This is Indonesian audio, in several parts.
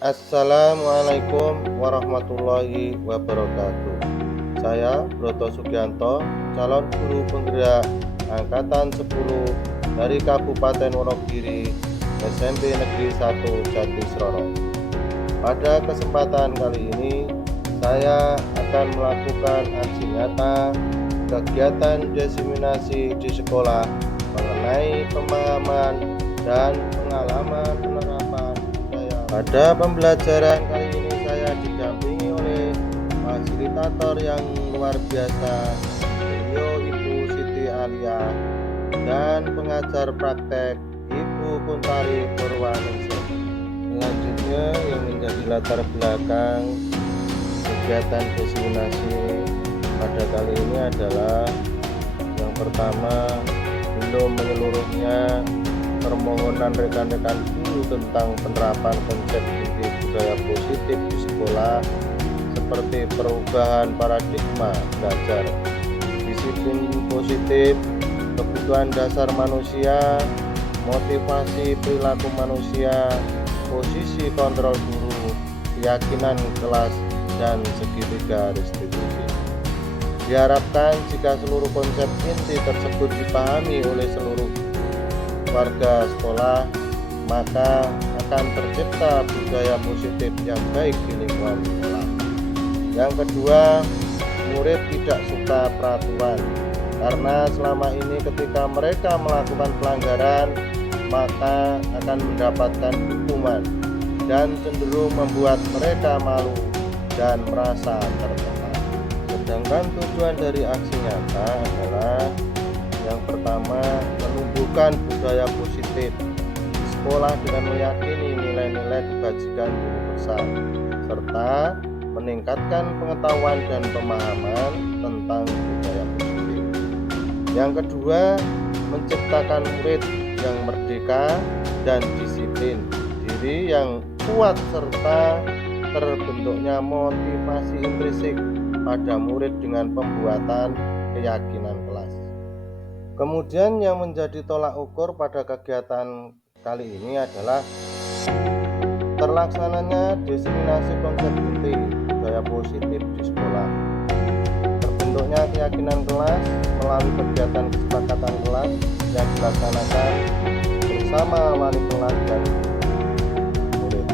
Assalamualaikum warahmatullahi wabarakatuh. Saya Broto Sugianto, calon guru penggerak angkatan 10 dari Kabupaten Wonogiri, SMP Negeri 1 Jatisroro. Pada kesempatan kali ini, saya akan melakukan aksi nyata kegiatan diseminasi di sekolah mengenai pemahaman dan pengalaman penerapan budaya. Pada pembelajaran kali ini saya didampingi oleh fasilitator yang luar biasa, beliau Ibu Siti Alia, dan pengajar praktek Ibu Kuntari Purwaningsih. Selanjutnya yang menjadi latar belakang kegiatan diseminasi pada kali ini adalah yang pertama, belum menyeluruhnya permohonan rekan-rekan guru tentang penerapan konsep inti budaya positif di sekolah seperti perubahan paradigma belajar, disiplin positif, kebutuhan dasar manusia, motivasi perilaku manusia, posisi kontrol guru, keyakinan kelas, dan segitiga restitusi. Diharapkan jika seluruh konsep inti tersebut dipahami oleh seluruh warga sekolah, maka akan tercipta budaya positif yang baik di lingkungan sekolah. Yang kedua, murid tidak suka peraturan, karena selama ini ketika mereka melakukan pelanggaran, maka akan mendapatkan hukuman dan cenderung membuat mereka malu dan merasa tertekan. Sedangkan tujuan dari aksi nyata adalah yang pertama, menumbuhkan budaya positif di sekolah dengan meyakini nilai-nilai kebajikan universal, serta meningkatkan pengetahuan dan pemahaman tentang budaya positif. Yang kedua, menciptakan murid yang merdeka dan disiplin diri yang kuat serta terbentuknya motivasi intrinsik pada murid dengan pembuatan keyakinan kelas. Kemudian yang menjadi tolak ukur pada kegiatan kali ini adalah terlaksananya diseminasi konsep inti budaya positif di sekolah, terbentuknya keyakinan kelas melalui kegiatan kesepakatan kelas yang dilaksanakan bersama wali kelas dan murid.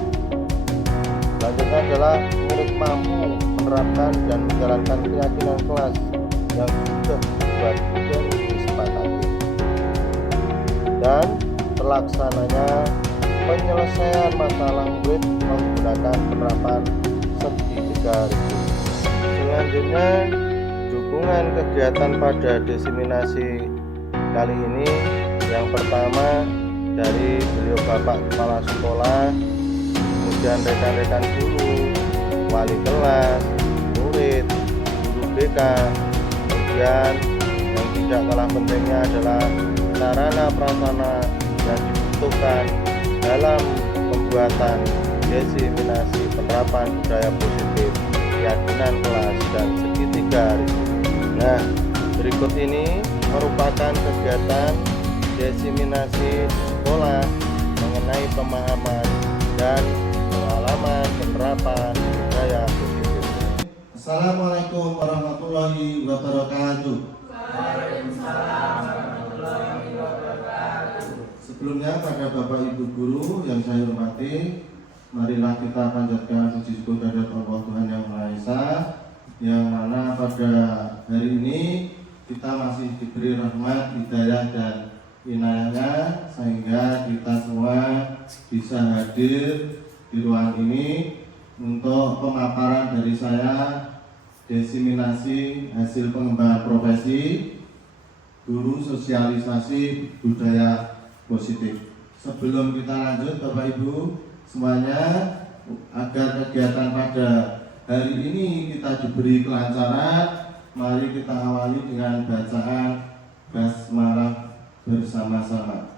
Selanjutnya adalah murid mampu menerapkan dan menjalankan keyakinan kelas yang sudah dibuat dan disepakati, dan terlaksananya penyelesaian masalah murid menggunakan penerapan segitiga restitusi. Selanjutnya, dukungan kegiatan pada diseminasi kali ini yang pertama dari beliau Bapak Kepala Sekolah, kemudian rekan-rekan guru, wali kelas, murid, guru BK, kemudian yang tidak kalah pentingnya adalah sarana prasarana yang dibutuhkan dalam pembuatan diseminasi penerapan budaya positif, keyakinan kelas, dan segitiga restitusi. Nah, berikut ini merupakan kegiatan diseminasi sekolah mengenai pemahaman dan pengalaman penerapan budaya positif. Assalamualaikum warahmatullahi wabarakatuh. Waalaikumsalam warahmatullahi wabarakatuh. Sebelumnya pada Bapak Ibu Guru yang saya hormati, marilah kita panjatkan puji syukur kehadirat Allah Tuhan Yang Maha Esa, yang mana pada hari ini kita masih diberi rahmat, hidayah, dan inayahnya sehingga kita semua bisa hadir di ruang ini untuk pemaparan dari saya diseminasi hasil pengembangan profesi guru sosialisasi budaya positif. Sebelum kita lanjut, Bapak Ibu semuanya, agar kegiatan pada hari ini kita diberi kelancaran, mari kita awali dengan bacaan basmalah bersama-sama.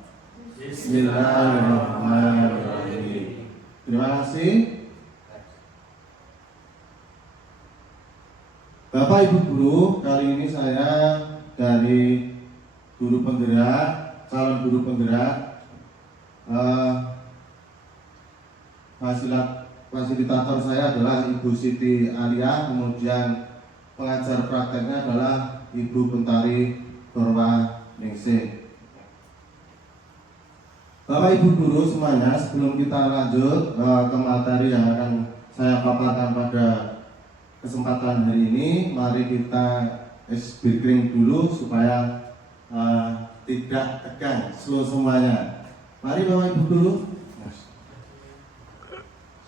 Bismillahirrahmanirrahim. Terima kasih. Bapak Ibu Guru, kali ini saya dari guru penggerak, calon guru penggerak fasilitator saya adalah Ibu Siti Alia, kemudian pengajar prakteknya adalah Ibu Bentari Purwaningsih. Bapak Ibu guru semuanya, sebelum kita lanjut ke materi yang akan saya paparkan pada kesempatan hari ini, mari kita breathing dulu supaya tidak tegang, slow semuanya. Mari Bapak Ibu guru,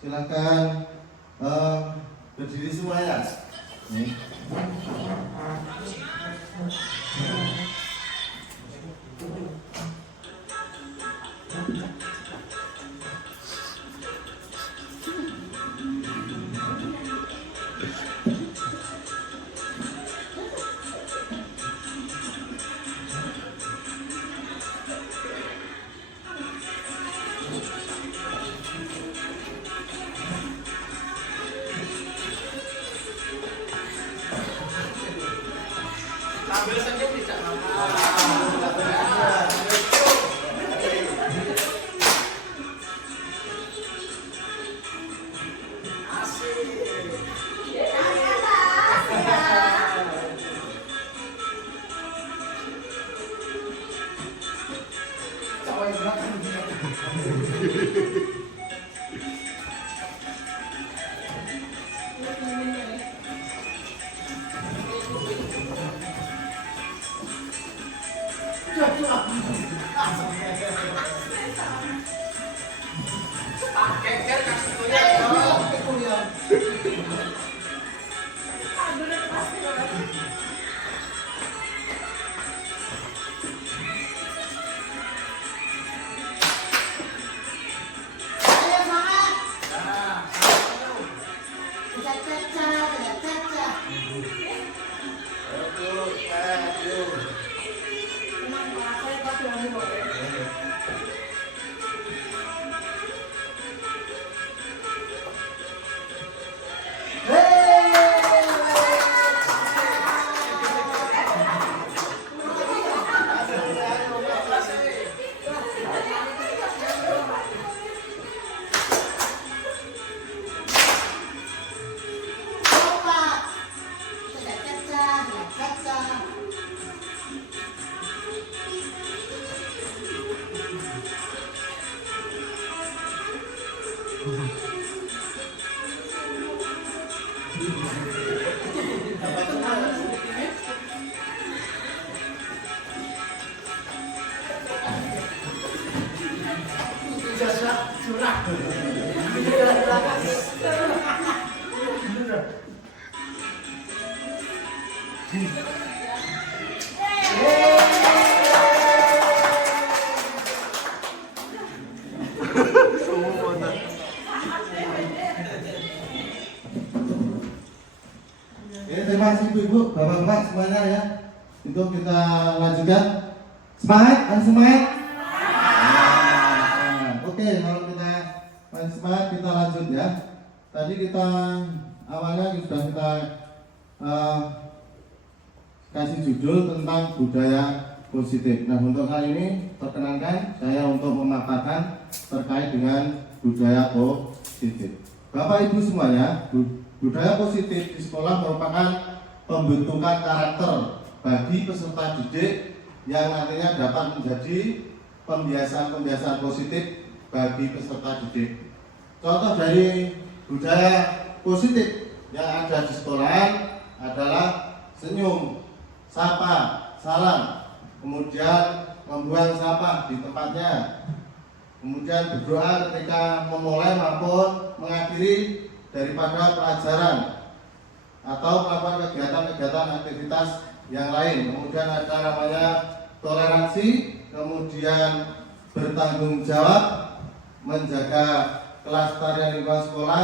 silakan berdiri semuanya. Sambil senyum tidak apa-apa. Terima kasih Ibu, Bapak-bapak semuanya ya. Itu kita lanjutkan. Semangat, semangat. Oke, kalau kita semangat kita lanjut ya. Tadi kita awalnya sudah kita kasih judul tentang budaya positif. Nah, untuk kali ini perkenankan saya untuk memaparkan terkait dengan budaya positif. Bapak Ibu semuanya, budaya positif di sekolah merupakan pembentukan karakter bagi peserta didik yang nantinya dapat menjadi pembiasaan-pembiasaan positif bagi peserta didik. Contoh dari budaya positif yang ada di sekolah adalah senyum, sapa, salam, kemudian membuang sampah di tempatnya, kemudian berdoa ketika memulai maupun mengakhiri daripada pelajaran atau melakukan kegiatan-kegiatan aktivitas yang lain. Kemudian ada namanya toleransi, kemudian bertanggung jawab, menjaga kelestarian lingkungan sekolah,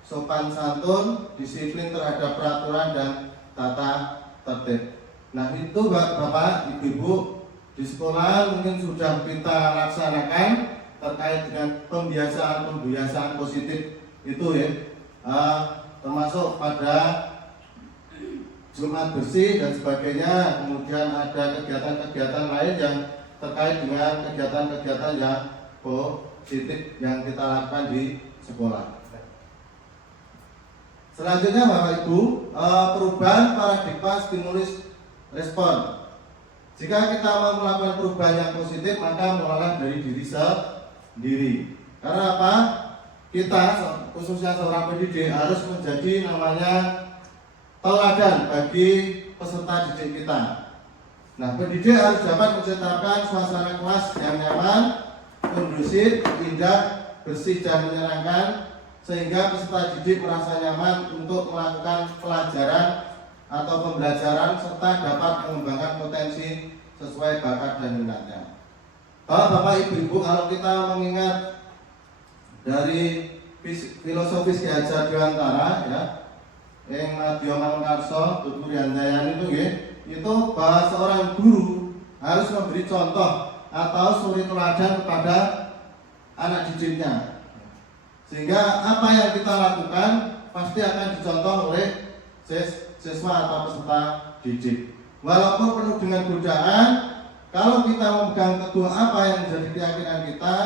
sopan santun, disiplin terhadap peraturan dan tata tertib. Nah, itu Bapak Ibu di sekolah mungkin sudah kita laksanakan terkait dengan pembiasaan positif itu ya, termasuk pada Jumat bersih dan sebagainya. Kemudian ada kegiatan-kegiatan lain yang terkait dengan kegiatan-kegiatan yang positif yang kita lakukan di sekolah. Selanjutnya Bapak Ibu, perubahan paradigma stimulus respon. Jika kita mau melakukan perubahan yang positif, maka mulailah dari diri sendiri. Karena apa? Kita khususnya seorang pendidik harus menjadi namanya teladan bagi peserta didik kita. Nah, pendidik harus dapat menciptakan suasana kelas yang nyaman, kondusif, indah, bersih dan menyenangkan, sehingga peserta didik merasa nyaman untuk melakukan pelajaran atau pembelajaran serta dapat mengembangkan potensi sesuai bakat dan minatnya. Bapak Ibu, kalau kita mengingat dari filosofis Ki Hajar Dewantara ya, yang Nadya Mangunkarso, Tutur Handayani itu bahwa seorang guru harus memberi contoh atau suri teladan kepada anak didiknya, sehingga apa yang kita lakukan pasti akan dicontoh oleh siswa atau peserta didik. Walaupun penuh dengan godaan, kalau kita memegang teguh apa yang menjadi keyakinan kita,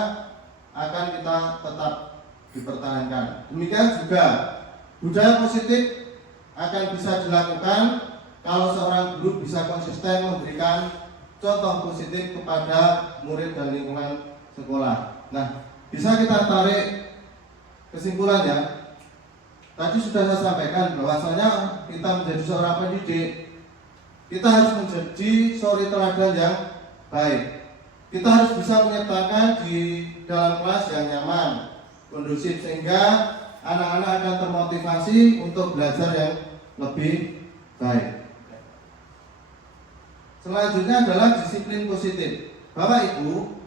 akan kita tetap dipertahankan. Demikian juga budaya positif akan bisa dilakukan kalau seorang guru bisa konsisten memberikan contoh positif kepada murid dan lingkungan sekolah. Nah, bisa kita tarik kesimpulan ya. Tadi sudah saya sampaikan bahwasanya kita menjadi seorang pendidik, kita harus menjadi suri teladan yang baik. Kita harus bisa menyertakan di dalam kelas yang nyaman, kondusif, sehingga anak-anak akan termotivasi untuk belajar yang lebih baik. Selanjutnya adalah disiplin positif. Bapak Ibu,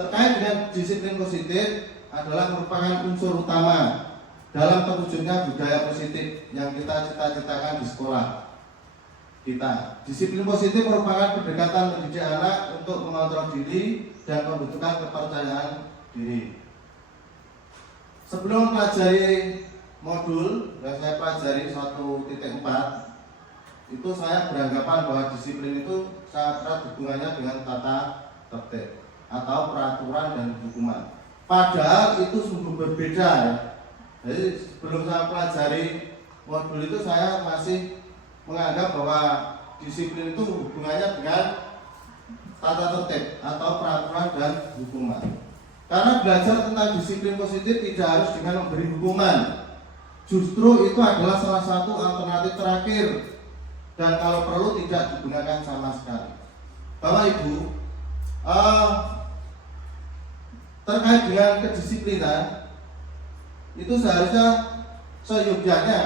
terkait dengan disiplin positif adalah merupakan unsur utama dalam terwujudnya budaya positif yang kita cita-citakan di sekolah kita. Disiplin positif merupakan pendekatan mendidik anak untuk mengontrol diri dan membutuhkan kepercayaan diri. Sebelum pelajari modul yang saya pelajari 1.4, itu saya beranggapan bahwa disiplin itu sangat erat hubungannya dengan tata tertib atau peraturan dan hukuman. Padahal itu sungguh berbeda ya. Jadi sebelum saya pelajari modul itu saya masih menganggap bahwa disiplin itu hubungannya dengan tata tertib atau peraturan dan hukuman. Karena belajar tentang disiplin positif tidak harus dengan memberi hukuman. Justru itu adalah salah satu alternatif terakhir, dan kalau perlu tidak digunakan sama sekali. Bapak Ibu, terkait dengan kedisiplinan itu seharusnya seyogyanya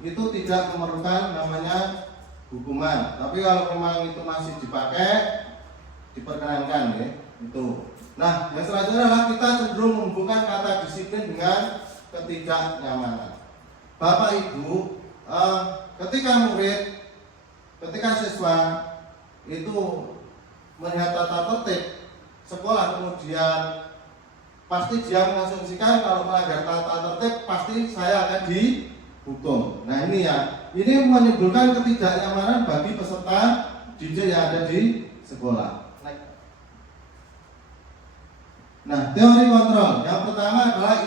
itu tidak memerlukan namanya hukuman. Tapi kalau memang itu masih dipakai, diperkenankan ya itu. Nah, yang selanjutnya adalah kita cenderung menghubungkan kata disiplin dengan ketidaknyamanan. Bapak Ibu, ketika siswa itu melihat tata tertib sekolah, kemudian pasti dia mengasumsikan kalau melanggar tata tertib pasti saya akan dihukum. Nah ini menimbulkan ketidaknyamanan bagi peserta didik yang ada di sekolah. Nah, teori kontrol yang pertama adalah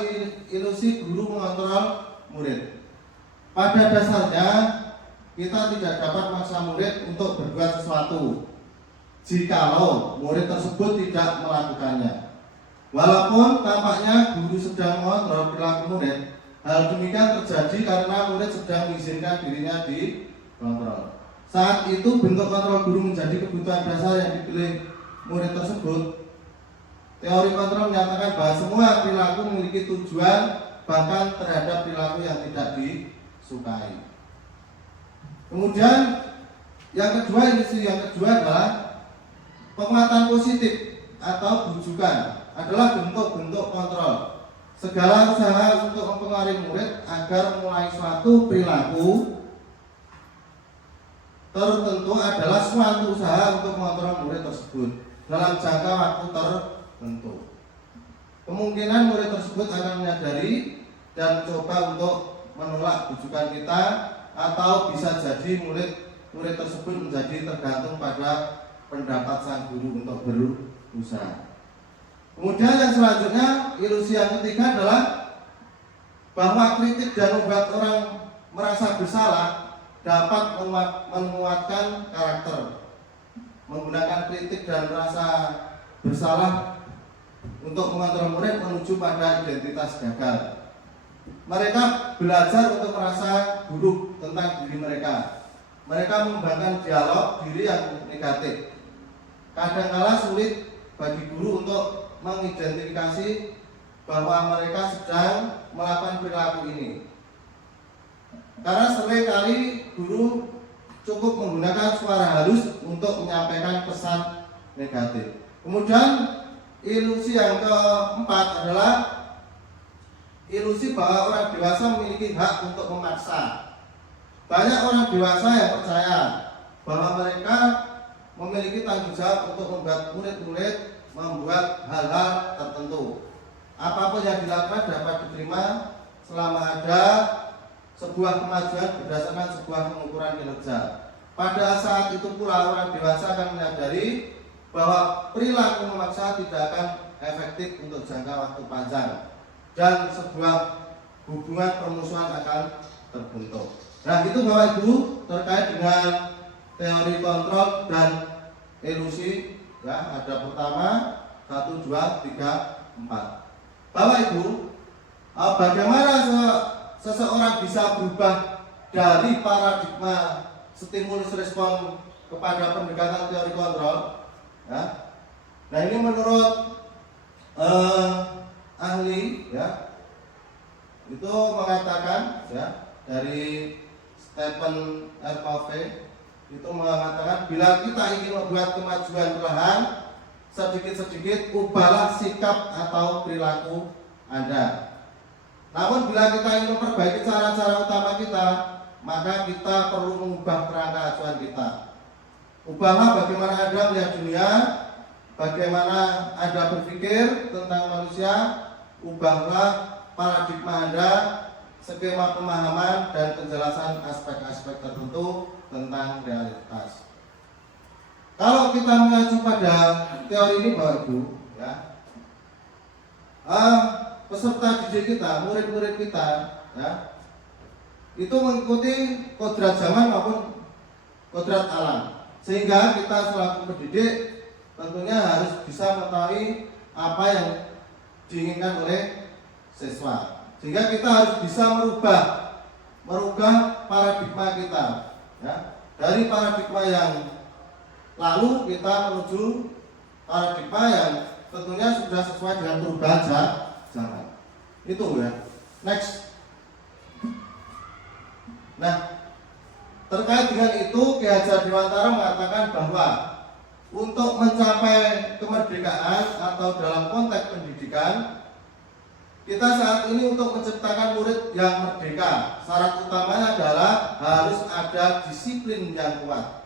ilusi guru mengontrol murid. Pada dasarnya kita tidak dapat memaksa murid untuk berbuat sesuatu jikalau murid tersebut tidak melakukannya. Walaupun tampaknya guru sedang mengontrol perilaku murid, hal demikian terjadi karena murid sedang mengizinkan dirinya dikontrol. Saat itu bentuk kontrol guru menjadi kebutuhan dasar yang dipilih murid tersebut. Teori kontrol menyatakan bahwa semua perilaku memiliki tujuan, bahkan terhadap perilaku yang tidak disukai. Kemudian yang kedua adalah penguatan positif atau bujukan adalah bentuk-bentuk kontrol. Segala usaha untuk mempengaruhi murid agar mulai suatu perilaku tertentu adalah suatu usaha untuk mengontrol murid tersebut dalam jangka waktu tertentu. Kemungkinan murid tersebut akan menyadari dan mencoba untuk menolak bujukan kita, atau bisa jadi murid tersebut menjadi tergantung pada pendapat sang guru untuk berusaha. Kemudian yang selanjutnya, ilusi yang ketiga adalah bahwa kritik dan membuat orang merasa bersalah dapat menguatkan karakter, menggunakan kritik dan rasa bersalah untuk mengontrol murid menuju pada identitas gagal. Mereka belajar untuk merasa buruk tentang diri mereka. Mereka mengembangkan dialog diri yang negatif. Kadangkala sulit bagi guru untuk mengidentifikasi bahwa mereka sedang melakukan perilaku ini. Karena seringkali guru cukup menggunakan suara halus untuk menyampaikan pesan negatif. Kemudian ilusi yang keempat adalah ilusi bahwa orang dewasa memiliki hak untuk memaksa. Banyak orang dewasa yang percaya bahwa mereka memiliki tanggung jawab untuk membuat murid-murid membuat hal-hal tertentu. Apapun yang dilakukan dapat diterima selama ada sebuah kemajuan berdasarkan sebuah pengukuran kinerja. Pada saat itu pula orang dewasa akan menyadari bahwa perilaku memaksa tidak akan efektif untuk jangka waktu panjang dan sebuah hubungan permusuhan akan terbentuk. Nah, itu Bapak Ibu terkait dengan teori kontrol dan ilusi. Ya, ada pertama 1, 2, 3, 4. Bapak Ibu, bagaimana seseorang bisa berubah dari paradigma stimulus respon kepada pendekatan teori kontrol? Ya. Nah, ini menurut ahli, ya, itu mengatakan, ya, dari Stephen R. Covey itu mengatakan bila kita ingin membuat kemajuan perlahan, sedikit-sedikit ubahlah sikap atau perilaku Anda. Namun bila kita ingin memperbaiki cara-cara utama kita, maka kita perlu mengubah kerangka acuan kita. Ubahlah bagaimana Anda melihat dunia, bagaimana Anda berpikir tentang manusia, ubahlah paradigma Anda, skema pemahaman dan penjelasan aspek-aspek tertentu tentang realitas. Kalau kita mengacu pada teori ini Bapak Ibu, ya, peserta didik kita, murid-murid kita, ya, itu mengikuti kodrat zaman maupun kodrat alam, sehingga kita selaku pendidik tentunya harus bisa mengetahui apa yang diinginkan oleh siswa, sehingga kita harus bisa merubah paradigma kita, ya, dari paradigma yang lalu kita menuju paradigma yang tentunya sudah sesuai dengan perubahan zaman. Itu, ya. Next. Nah, terkait dengan itu Ki Hajar Dewantara mengatakan bahwa untuk mencapai kemerdekaan atau dalam konteks pendidikan, kita saat ini untuk menciptakan murid yang merdeka, syarat utamanya adalah harus ada disiplin yang kuat.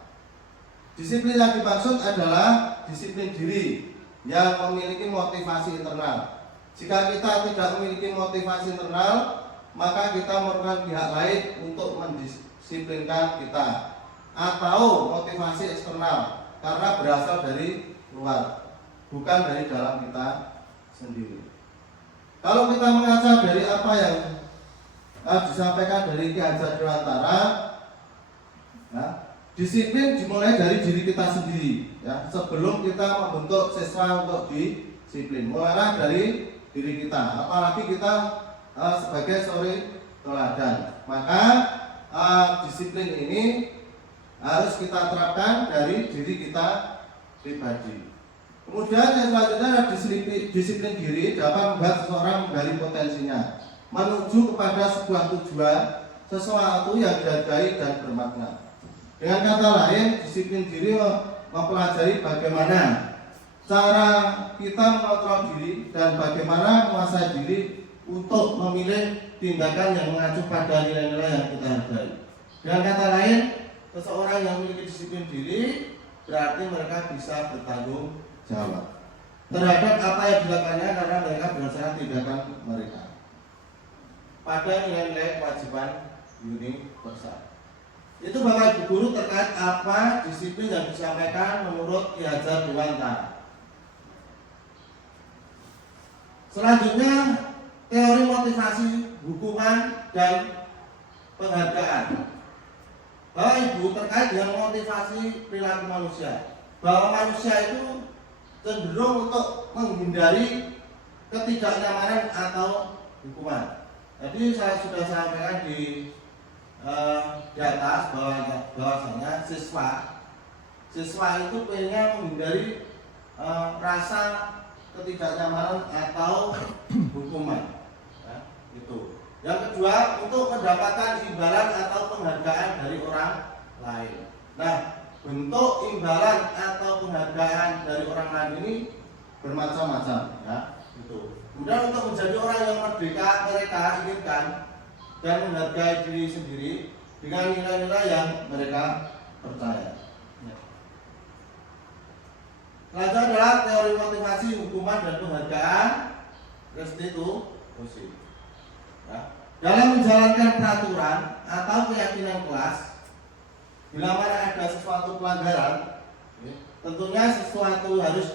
Disiplin yang dimaksud adalah disiplin diri yang memiliki motivasi internal. Jika kita tidak memiliki motivasi internal, maka kita memerlukan pihak lain untuk mendisiplinkan kita, atau motivasi eksternal karena berasal dari luar, bukan dari dalam kita sendiri. Kalau kita mengaca dari apa yang disampaikan dari Ki Hajar Dewantara, ya, disiplin dimulai dari diri kita sendiri, ya. Sebelum kita membentuk siswa untuk disiplin, mulailah dari diri kita. Apalagi kita sebagai suri teladan, maka disiplin ini harus kita terapkan dari diri kita pribadi. Kemudian yang selanjutnya adalah disiplin diri dapat membuat seseorang menggali potensinya menuju kepada sebuah tujuan, sesuatu yang dihargai dan bermakna. Dengan kata lain, disiplin diri mempelajari bagaimana cara kita mengontrol diri dan bagaimana menguasai diri untuk memilih tindakan yang mengacu pada nilai-nilai yang kita hargai. Dengan kata lain, seseorang yang memiliki disiplin diri berarti mereka bisa bertanggung jawab terhadap apa yang dilakukannya karena mereka berdasarkan tindakan mereka pada nilai-nilai kewajiban universal. Itu Bapak Ibu Guru terkait apa disiplin yang disampaikan menurut Ki Hajar Dewantara. Selanjutnya teori motivasi, hukuman dan penghargaan. Bapak Ibu, terkait dengan motivasi perilaku manusia, bahwa manusia itu cenderung untuk menghindari ketidaknyamanan atau hukuman. Jadi saya sudah sampaikan di atas bahwasanya siswa itu pengen menghindari rasa ketidaknyamanan atau hukuman. Ya, itu. Yang kedua, untuk mendapatkan imbalan atau penghargaan dari orang lain. Nah, bentuk imbalan atau penghargaan dari orang lain ini bermacam-macam, ya. Itu. Kemudian untuk menjadi orang yang merdeka, mereka inginkan dan menghargai diri sendiri dengan nilai-nilai yang mereka percaya. Selanjutnya adalah teori motivasi, hukuman dan penghargaan restitusi. Ya. Dalam menjalankan peraturan atau keyakinan kelas, bila mana ada sesuatu pelanggaran, tentunya sesuatu harus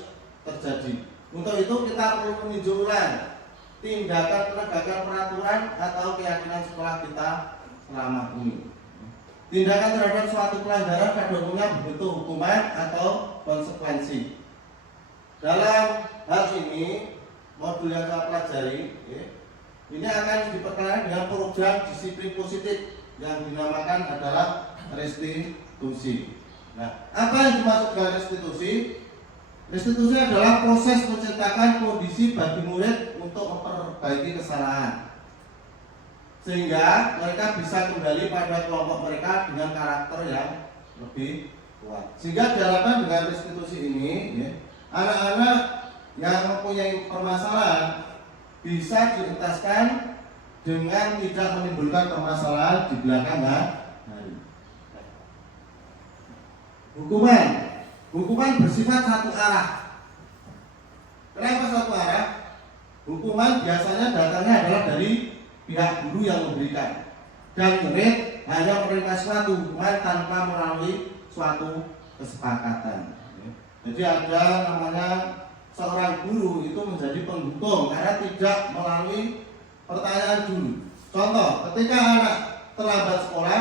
terjadi. Untuk itu kita perlu meninjau ulang tindakan penegakan peraturan atau keyakinan sekolah kita selama ini. Tindakan terhadap suatu pelanggaran pada umumnya berbentuk hukuman atau konsekuensi. Dalam hal ini, modul yang saya pelajari ini akan diperkenalkan dengan program disiplin positif yang dinamakan adalah restitusi. Nah, apa yang dimaksud dengan restitusi? Restitusi adalah proses menciptakan kondisi bagi murid untuk memperbaiki kesalahan, sehingga mereka bisa kembali pada kelompok mereka dengan karakter yang lebih kuat. Sehingga diharapkan dengan restitusi ini, anak-anak yang mempunyai permasalahan bisa dientaskan dengan tidak menimbulkan permasalahan di belakang hari. Hukuman bersifat satu arah. Kenapa satu arah? Hukuman biasanya datangnya adalah dari pihak guru yang memberikan, dan murid hanya menerima suatu hukuman tanpa melalui suatu kesepakatan. Jadi ada namanya seorang guru itu menjadi penghukum karena tidak melalui pertanyaan dulu. Contoh, ketika anak terlambat sekolah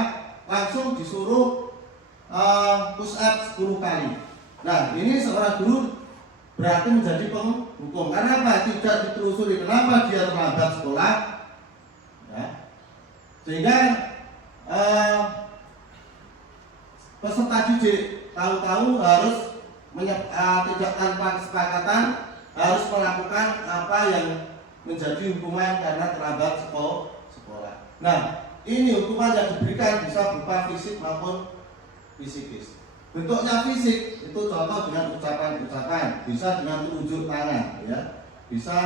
langsung disuruh push up 10 kali. Nah, ini seorang guru berarti menjadi penghukum. Karena apa? Tidak ditelusuri kenapa dia terlambat sekolah. Ya. Sehingga peserta didik tahu-tahu harus tidak tanpa kesepakatan harus melakukan apa yang menjadi hukuman karena terlambat sekolah. Nah, ini hukuman yang diberikan bisa berupa fisik maupun psikis. Bentuknya fisik itu contoh dengan ucapan-ucapan, bisa dengan tunjuk tangan, ya, bisa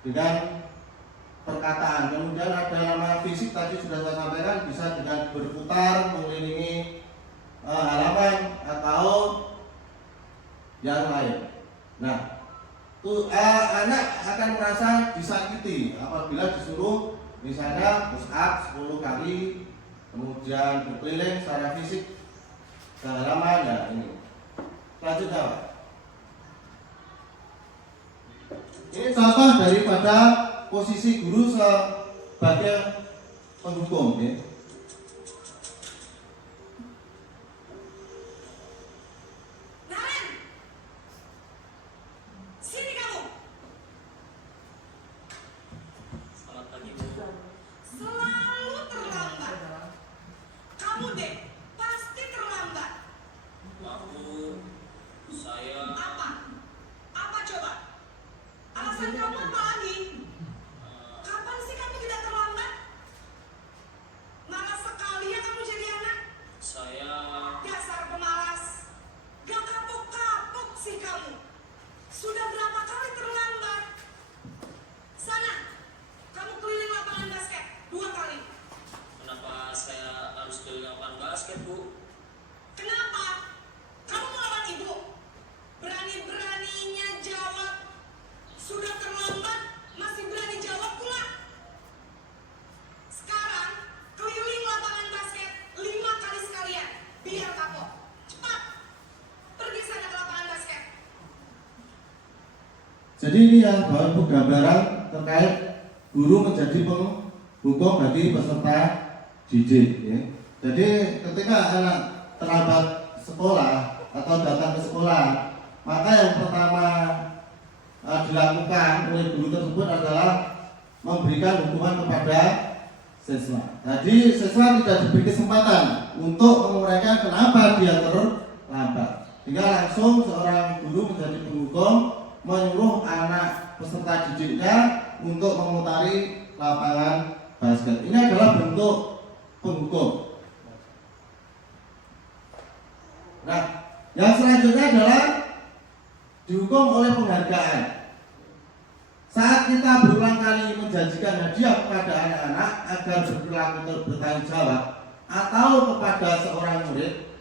dengan perkataan. Kemudian ada nama fisik tadi sudah saya sampaikan, bisa dengan berputar mengelilingi halaman atau yang lain. Nah, anak akan merasa disakiti apabila disuruh misalnya push up 10 kali, kemudian berkeliling secara fisik ke halaman. Ya, ini. Selanjutnya, Pak. Ini contoh daripada posisi guru sebagai penghukum. Ya. Jadi ini yang baru gambaran terkait guru menjadi penghukum bagi peserta didik. Ya. Jadi ketika anak terlambat sekolah atau datang ke sekolah, maka yang pertama dilakukan oleh guru tersebut adalah memberikan hukuman kepada siswa. Jadi siswa tidak diberi kesempatan untuk menguraikan kenapa dia terlambat, sehingga langsung seorang guru menjadi penghukum menyuruh anak peserta didiknya untuk memutari lapangan basket. Ini adalah bentuk penghukum. Nah, yang selanjutnya adalah dihukum oleh penghargaan. Saat kita berulang kali menjanjikan hadiah kepada anak-anak agar berperilaku bertanggung jawab, atau kepada seorang murid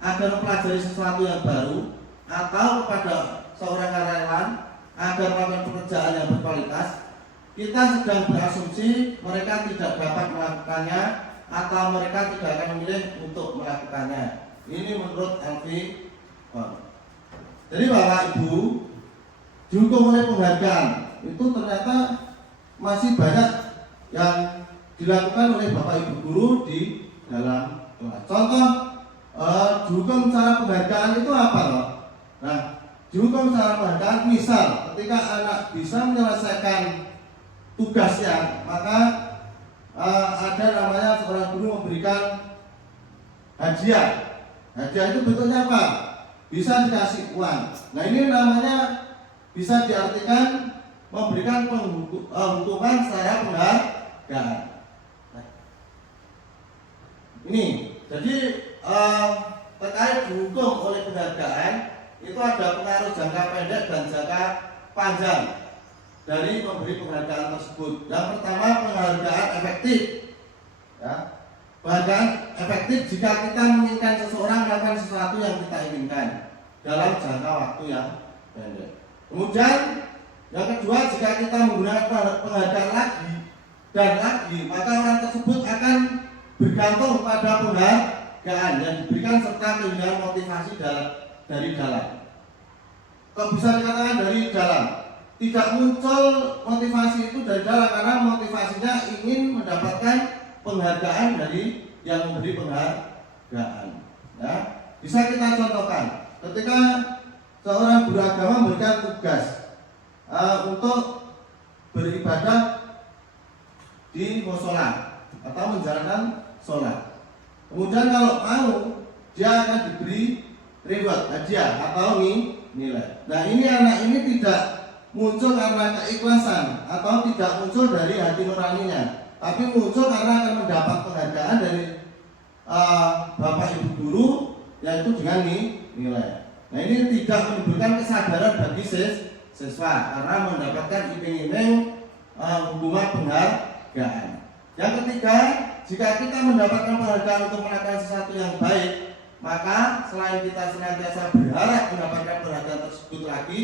agar mempelajari sesuatu yang baru, atau kepada seorang karyawan agar melakukan pekerjaan yang berkualitas, kita sedang berasumsi mereka tidak dapat melakukannya atau mereka tidak akan memilih untuk melakukannya. Ini menurut Alfi. Jadi Bapak Ibu, dihukum oleh penghargaan itu ternyata masih banyak yang dilakukan oleh Bapak Ibu guru di dalam kelas. Contoh dihukum cara penghargaan itu apa loh? Nah, dihukum cara penghargaan misal ketika anak bisa menyelesaikan tugasnya, maka ada namanya seorang guru memberikan hadiah. Hadiah itu bentuknya apa? Bisa dikasih uang. Nah, ini namanya bisa diartikan memberikan hukuman secara penghargaan. Nah, ini jadi terkait dihukum oleh penghargaan itu ada pengaruh jangka pendek dan jangka panjang dari memberi penghargaan tersebut. Yang pertama, penghargaan efektif. Ya. Penghargaan efektif jika kita menginginkan seseorang melakukan sesuatu yang kita inginkan dalam jangka waktu yang pendek. Kemudian yang kedua, jika kita menggunakan penghargaan lagi dan lagi, maka orang tersebut akan bergantung pada penghargaan yang diberikan serta kehilangan motivasi dari dalam. Kok bisa dikatakan dari dalam? Tidak muncul motivasi itu dari dalam karena motivasinya ingin mendapatkan penghargaan dari yang memberi penghargaan. Ya, bisa kita contohkan ketika seorang guru agama memberikan tugas untuk beribadah di musola atau menjalankan sholat. Kemudian kalau mau, dia akan diberi reward, hadiah atau nilai. Nah, ini anak ini tidak muncul karena keikhlasan atau tidak muncul dari hati nuraninya, tapi muncul karena akan mendapat penghargaan dari bapak ibu guru, yaitu dengan nilai. Nah, ini tidak menimbulkan kesadaran bagi siswa karena mendapatkan iming-iming hubungan penghargaan. Yang ketiga, jika kita mendapatkan penghargaan untuk melakukan sesuatu yang baik, maka selain kita senantiasa berharap mendapatkan penghargaan tersebut lagi,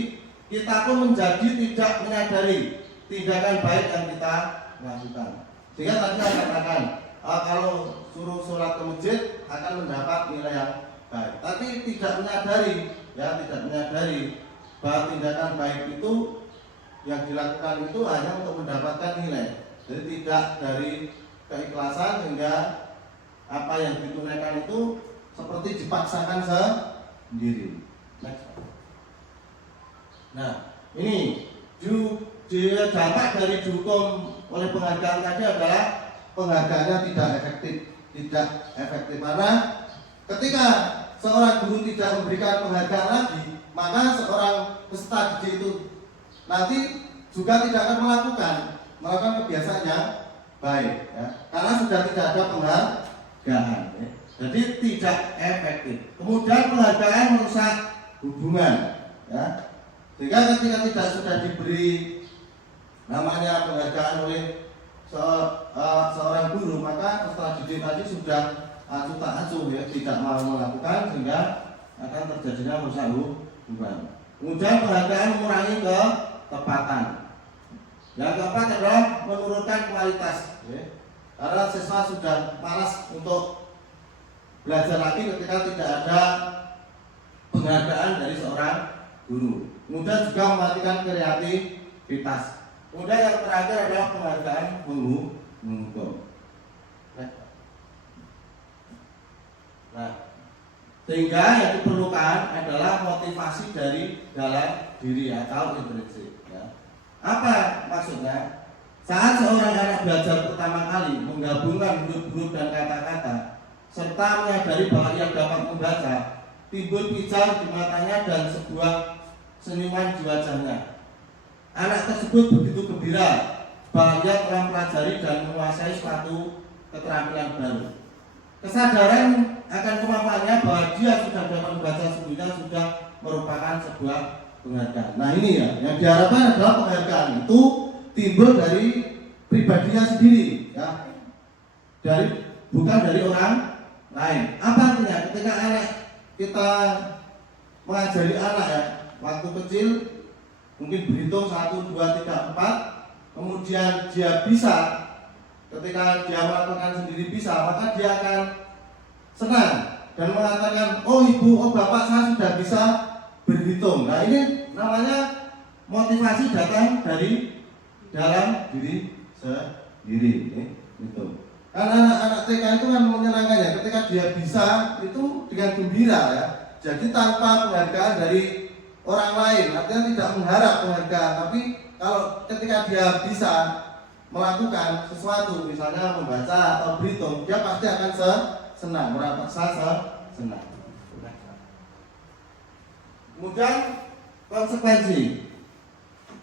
kita pun menjadi tidak menyadari tindakan baik yang kita lakukan. Sehingga tadi saya katakan, kalau suruh sholat ke masjid akan mendapat nilai yang baik, tapi tidak menyadari bahwa tindakan baik itu yang dilakukan itu hanya untuk mendapatkan nilai. Jadi tidak dari keikhlasan sehingga apa yang ditunaikan itu seperti dipaksakan sendiri. Nah, ini dampak dari dihukum oleh penghargaan tadi adalah penghargaannya tidak efektif karena ketika seorang guru tidak memberikan penghargaan lagi, maka seorang peserta didik itu nanti juga tidak akan melakukan kebiasaan yang baik, ya, karena sudah tidak ada penghargaan, ya. Jadi tidak efektif. Kemudian penghargaan merusak hubungan, ya. Sehingga ketika tidak sudah diberi namanya penghargaan oleh seorang guru, maka peserta didik tadi sudah acuh tak acuh, ya, tidak mau melakukan sehingga akan terjadinya merusak hubungan. Kemudian penghargaan mengurangi ketepatan. Yang keempat adalah menurunkan kualitas, ya. Karena siswa sudah malas untuk belajar lagi ketika tidak ada penghargaan dari seorang guru. Kemudian juga mematikan kreativitas. Kemudian yang terakhir adalah penghargaan menghukum. Sehingga yang diperlukan adalah motivasi dari dalam diri atau intrinsik. Ya. Apa maksudnya? Saat seorang anak belajar pertama kali menggabungkan huruf-huruf dan kata-kata serta menyadari bahwa ia dapat membaca, timbul pijar di matanya dan sebuah senyuman di wajahnya. Anak tersebut begitu gembira bahwa ia telah mempelajari dan menguasai suatu keterampilan baru. Kesadaran akan kemampuannya bahwa dia sudah dapat membaca sesungguhnya sudah merupakan sebuah penghargaan. Nah ini ya, yang diharapkan adalah penghargaan itu timbul dari pribadinya sendiri, ya, bukan dari orang lain. Apa artinya? Ketika anak kita mengajari anak ya, waktu kecil mungkin berhitung 1, 2, 3, 4, kemudian dia bisa, ketika dia melakukan sendiri bisa, maka dia akan senang dan mengatakan, oh ibu, oh bapak, saya sudah bisa berhitung. Nah ini namanya motivasi datang dari dalam diri sendiri, itu. Karena anak-anak TK itu kan menyenangkan ya, ketika dia bisa itu dengan gembira ya. Jadi tanpa penghargaan dari orang lain, artinya tidak mengharap penghargaan, tapi kalau ketika dia bisa melakukan sesuatu, misalnya membaca atau berhitung, dia pasti akan senang, merasa senang. Kemudian konsekuensi.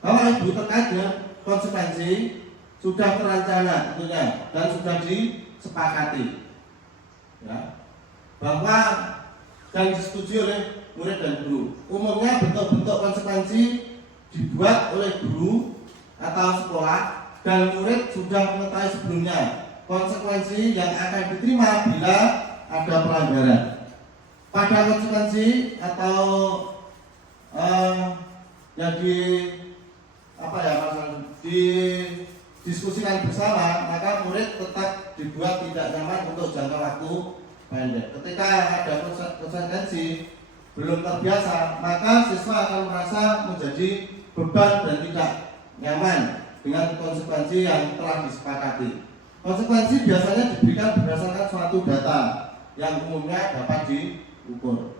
Bapak Ibu terkait dengan konsekuensi sudah terencana tentunya dan sudah disepakati, ya, bahwa dan disetujui oleh murid dan guru. Umumnya bentuk-bentuk konsekuensi dibuat oleh guru atau sekolah dan murid sudah mengetahui sebelumnya konsekuensi yang akan diterima bila ada pelanggaran. Pada konsekuensi atau yang didiskusikan bersama, maka murid tetap dibuat tidak nyaman untuk jangka waktu pendek. Ketika ada konsekuensi belum terbiasa, maka siswa akan merasa menjadi beban dan tidak nyaman dengan konsekuensi yang telah disepakati. Konsekuensi biasanya diberikan berdasarkan suatu data yang umumnya dapat diukur.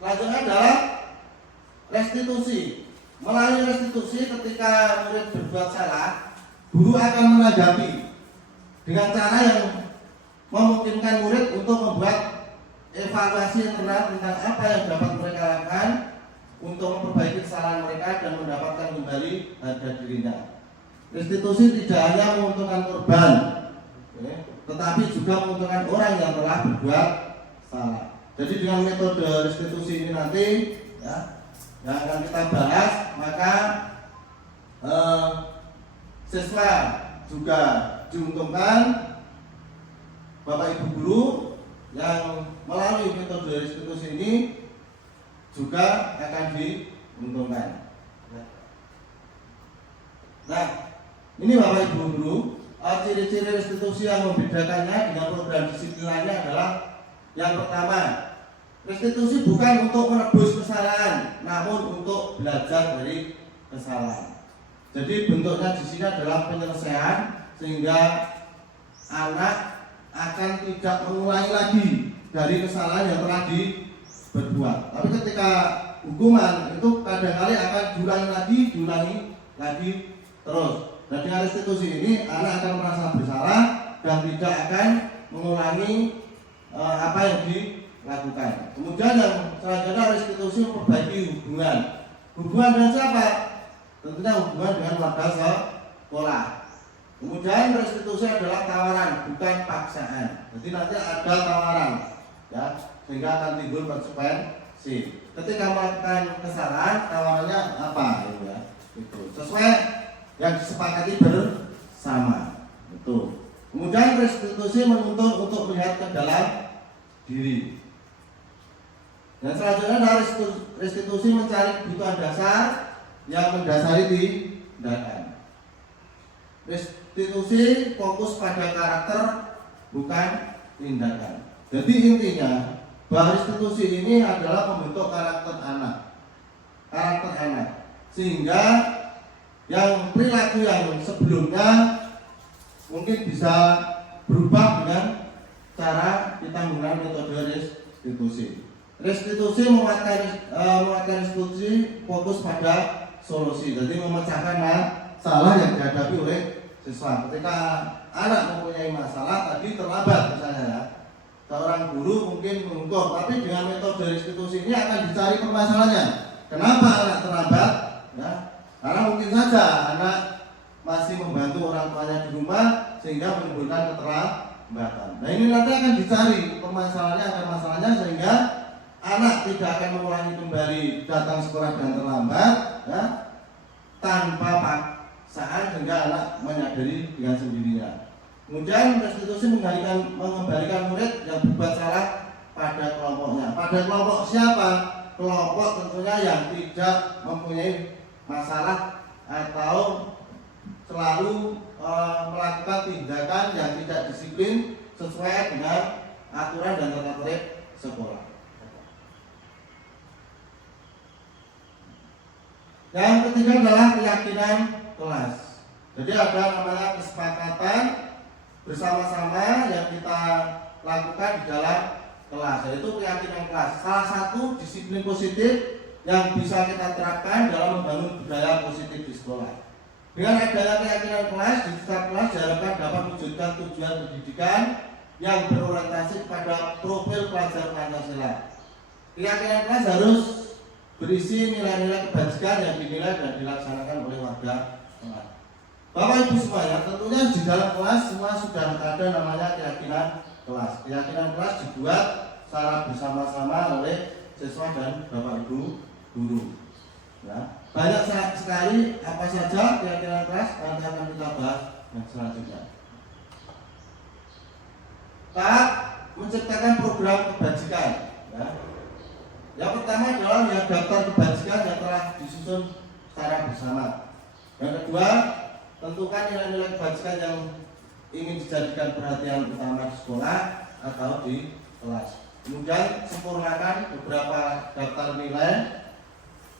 Selanjutnya adalah restitusi. Melalui restitusi, ketika murid berbuat salah, Guru akan menanggapi dengan cara yang memungkinkan murid untuk membuat evaluasi internal tentang apa yang dapat mereka lakukan untuk memperbaiki kesalahan mereka dan mendapatkan kembali harga dirinya. Restitusi tidak hanya menguntungkan korban, tetapi juga menguntungkan orang yang telah berbuat salah. Jadi dengan metode restitusi ini nanti, ya, yang akan kita bahas, maka siswa juga diuntungkan, Bapak Ibu guru yang melalui metode restitusi ini juga akan diuntungkan. Nah, ini Bapak Ibu guru, ciri-ciri restitusi yang membedakannya dengan program disiplin lainnya adalah yang pertama, restitusi bukan untuk menebus kesalahan, namun untuk belajar dari kesalahan. Jadi bentuknya di sini adalah penyelesaian sehingga anak akan tidak mengulangi lagi dari kesalahan yang telah diperbuat. Tapi ketika hukuman itu kadang-kali akan diulangi lagi terus. Dan dengan restitusi ini anak akan merasa bersalah dan tidak akan mengulangi apa yang dilakukan. Kemudian yang selanjutnya restitusi memperbaiki hubungan. Hubungan dengan siapa? Tentunya hubungan dengan warga sekolah. Kemudian restitusi adalah tawaran, bukan paksaan. Jadi nanti ada tawaran, ya, sehingga akan timbul konsekuensi. Ketika melakukan kesalahan, tawarannya apa? Ya, itu sesuai yang disepakati bersama. Itu. Kemudian restitusi menuntut untuk melihat ke dalam diri. Dan selanjutnya adalah restitusi mencari kebutuhan dasar yang mendasari tindakan. Restitusi fokus pada karakter, bukan tindakan. Jadi intinya bahwa restitusi ini adalah membentuk karakter anak, sehingga yang perilaku yang sebelumnya mungkin bisa berubah dengan cara kita menggunakan metode restitusi. Restitusi menguatkan restitusi fokus pada solusi, jadi memecahkan masalah yang dihadapi oleh siswa. Ketika anak mempunyai masalah tadi terlambat misalnya ya, seorang guru mungkin mengukur, tapi dengan metode restitusi ini akan dicari permasalahannya. Kenapa anak terlambat? Ya, karena mungkin saja anak masih membantu orang tuanya di rumah sehingga menimbulkan keterlambatan. Nah ini nanti akan dicari permasalahannya, akar masalahnya, sehingga anak tidak akan mengulangi kembali datang sekolah dan terlambat ya, tanpa paksaan, sehingga anak menyadari dengan sendirinya. Kemudian restitusi mengembalikan murid yang berbuat salah pada kelompoknya. Pada kelompok siapa? Kelompok tentunya yang tidak mempunyai masalah atau selalu melakukan tindakan yang tidak disiplin sesuai dengan aturan dan tata tertib sekolah. Yang ketiga adalah keyakinan kelas. Jadi ada namanya kesepakatan bersama-sama yang kita lakukan di dalam kelas, yaitu keyakinan kelas. Salah satu disiplin positif yang bisa kita terapkan dalam membangun budaya positif di sekolah. Dengan adanya keyakinan kelas, di setiap kelas diharapkan dapat mewujudkan tujuan pendidikan yang berorientasi pada profil pelajar Pancasila. Keyakinan kelas harus berisi nilai-nilai kebajikan yang dinilai dan dilaksanakan oleh warga kelas. Bapak Ibu semuanya, tentunya di dalam kelas semua sudah ada namanya keyakinan kelas. Keyakinan kelas dibuat secara bersama-sama oleh siswa dan Bapak Ibu guru. Ya. Banyak sekali apa saja keyakinan kelas, nanti akan kita bahas yang selanjutnya. Tahap menciptakan program kebajikan. Ya. Yang pertama adalah yang daftar kebajikan yang telah disusun secara bersama. Yang kedua, tentukan nilai-nilai kebajikan yang ingin dijadikan perhatian utama di sekolah atau di kelas. Kemudian sempurnakan beberapa daftar nilai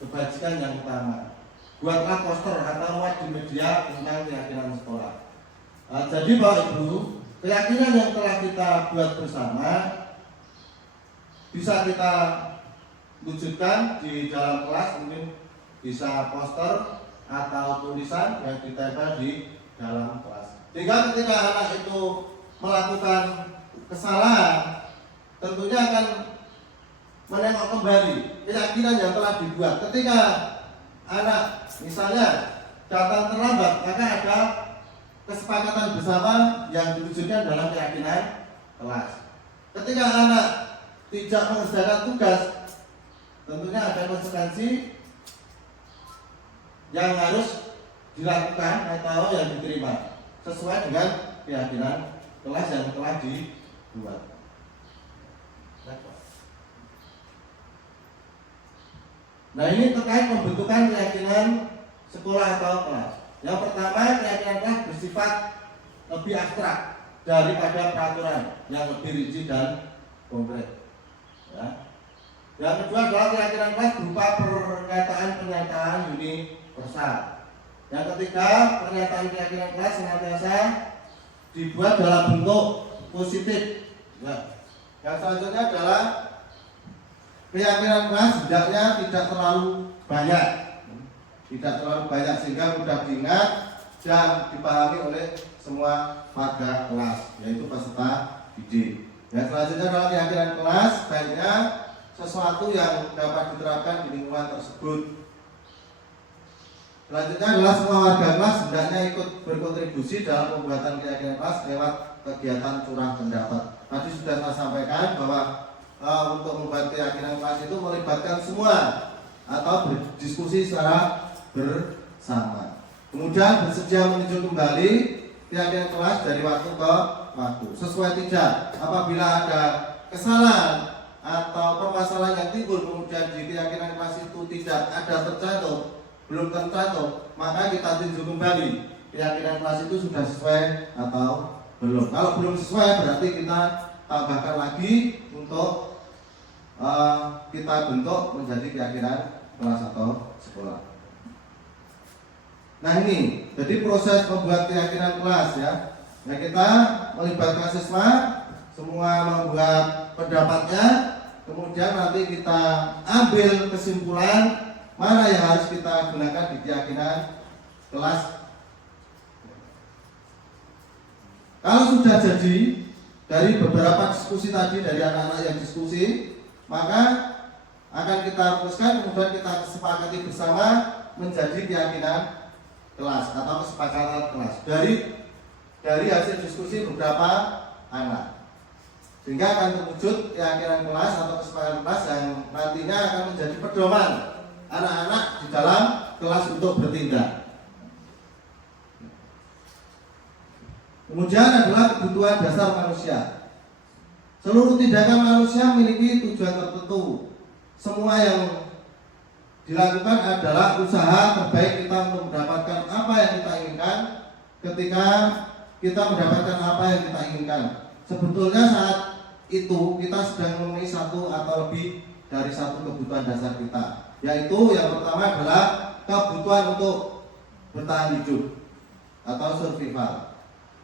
kebajikan yang utama. Buatlah poster atau muat di media tentang keyakinan sekolah. Jadi Bapak Ibu, keyakinan yang telah kita buat bersama bisa kita wujudkan di dalam kelas, mungkin bisa poster atau tulisan yang ditempel di dalam kelas. Sehingga ketika anak itu melakukan kesalahan, tentunya akan menengok kembali keyakinan yang telah dibuat. Ketika anak misalnya datang terlambat, maka ada kesepakatan bersama yang diwujudkan dalam keyakinan kelas. Ketika anak tidak mengerjakan tugas, tentunya ada konsekuensi yang harus dilakukan atau yang diterima sesuai dengan keyakinan kelas yang telah dibuat. Nah ini terkait pembentukan keyakinan sekolah atau kelas. Yang pertama, keyakinan kelas bersifat lebih abstrak daripada peraturan yang lebih rinci dan konkret. Ya. Yang kedua adalah keyakinan kelas berupa pernyataan-pernyataan universal. Yang ketiga, pernyataan keyakinan kelas senantiasa dibuat dalam bentuk positif. Ya. Yang selanjutnya adalah keyakinan kelas hendaknya tidak terlalu banyak, sehingga mudah diingat dan dipahami oleh semua warga kelas, yaitu peserta didik. Yang selanjutnya adalah keyakinan kelas baiknya sesuatu yang dapat diterapkan di lingkungan tersebut. Selanjutnya adalah semua warga kelas hendaknya ikut berkontribusi dalam pembuatan keyakinan kelas lewat kegiatan curah pendapat. Tadi sudah saya sampaikan bahwa untuk membuat keyakinan kelas itu melibatkan semua atau berdiskusi secara bersama. Kemudian bersedia meninjau kembali keyakinan kelas dari waktu ke waktu. Sesuai tidak apabila ada kesalahan atau permasalahan yang timbul kemudian di keyakinan kelas itu tidak ada tercantum, belum tercantum, maka kita tinjau kembali keyakinan kelas itu sudah sesuai atau belum. Kalau belum sesuai berarti kita tambahkan lagi untuk kita bentuk menjadi keyakinan kelas atau sekolah. Nah ini, jadi proses membuat keyakinan kelas ya. Nah kita melibatkan siswa semua membuat pendapatnya, kemudian nanti kita ambil kesimpulan mana yang harus kita gunakan di keyakinan kelas. Kalau sudah jadi dari beberapa diskusi tadi dari anak-anak yang diskusi, maka akan kita rumuskan, kemudian kita sepakati bersama menjadi keyakinan kelas atau kesepakatan kelas dari hasil diskusi beberapa anak, sehingga akan terwujud keyakinan kelas atau kesepakatan kelas yang nantinya akan menjadi pedoman anak-anak di dalam kelas untuk bertindak. Kemudian adalah kebutuhan dasar manusia. Seluruh tindakan manusia memiliki tujuan tertentu. Semua yang dilakukan adalah usaha terbaik kita untuk mendapatkan apa yang kita inginkan. Ketika kita mendapatkan apa yang kita inginkan, sebetulnya saat itu kita sedang memenuhi satu atau lebih dari satu kebutuhan dasar kita, yaitu yang pertama adalah kebutuhan untuk bertahan hidup atau survival.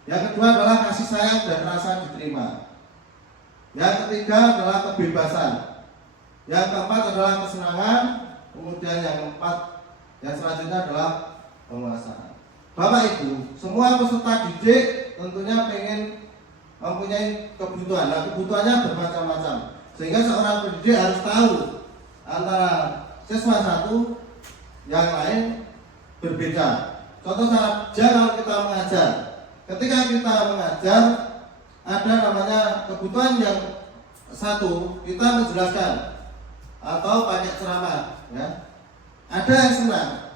Yang kedua adalah kasih sayang dan rasa diterima. Yang ketiga adalah kebebasan. Yang keempat adalah kesenangan. Kemudian yang keempat, yang selanjutnya adalah penguasaan. Bapak Ibu, semua peserta didik tentunya pengen mempunyai kebutuhan. Nah, kebutuhannya bermacam-macam. Sehingga seorang pendidik harus tahu antara siswa satu yang lain berbeda. Contoh saja kalau kita mengajar. Ketika kita mengajar, ada namanya kebutuhan yang satu, kita menjelaskan atau pakai ceramah, ya. Ada yang senang,